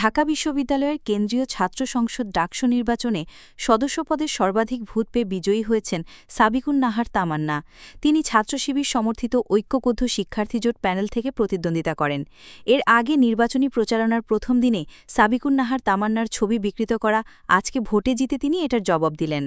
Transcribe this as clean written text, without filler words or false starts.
ঢাকা বিশ্ববিদ্যালয়ের কেন্দ্রীয় ছাত্র সংসদ ডাকসু নির্বাচনে সদস্য পদের সর্বাধিক ভোট পেয়ে বিজয়ী হয়েছেন সাবিকুন নাহার তামান্না। তিনি ছাত্র শিবির সমর্থিত ঐক্যবদ্ধ শিক্ষার্থী জোট প্যানেল থেকে প্রতিদ্বন্দ্বিতা করেন। এর আগে নির্বাচনী প্রচারণার প্রথম দিনে সাবিকুন নাহার তামান্নার ছবি বিকৃত করা আজকে ভোটে জিতে তিনি এটার জবাব দিলেন।